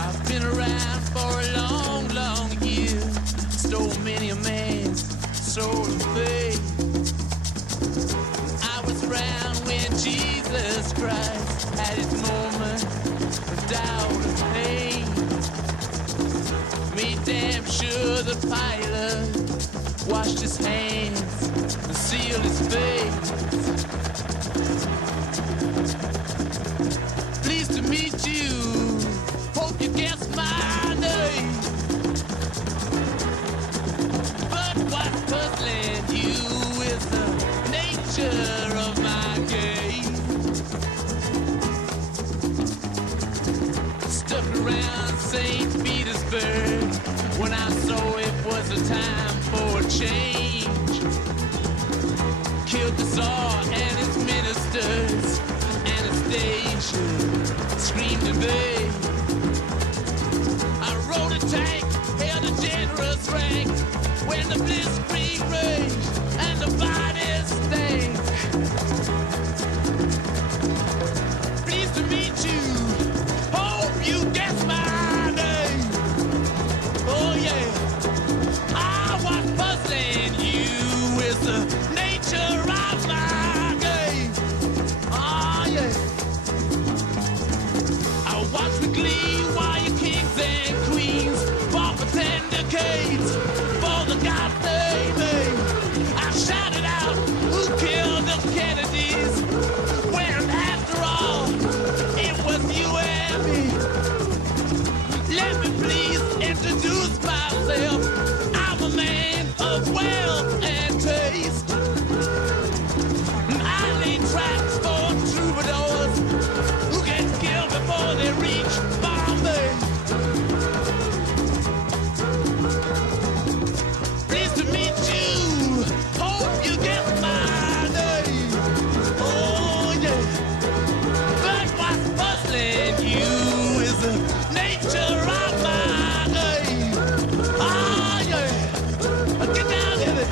I've been around for a long, long year. Stole many a man's soul of faith. I was around when Jesus Christ had his moment of doubt and pain. Made damn sure the pilot washed his hands and sealed his face. Pleased to meet you. Hope you guess my name. But what's puzzling you is the nature of my game. Stuck around St. Petersburg when I saw it was a time for a change. Killed the Tsar and his ministers. Anastasia screamed in vain. I rode a tank, held a generous rank when the blitzkrieg raged and the bodies stank. Pleased to meet you. Hope you guess my name. Oh yeah. What's puzzling you is the nature of my game. Oh yeah. I watch with glee while your kings and queens fought for 10 decades for the God they made. I shouted out, who killed the Kennedys? When after all, it was you and me. Let me please introduce myself. I'm a man of wealth and taste. I lay traps for troubadours who get killed before they reach Bombay. Pleased to meet you. Hope you get my name. Oh yeah. But what's puzzling you is the nature of my game. Ah yeah. Get down in it.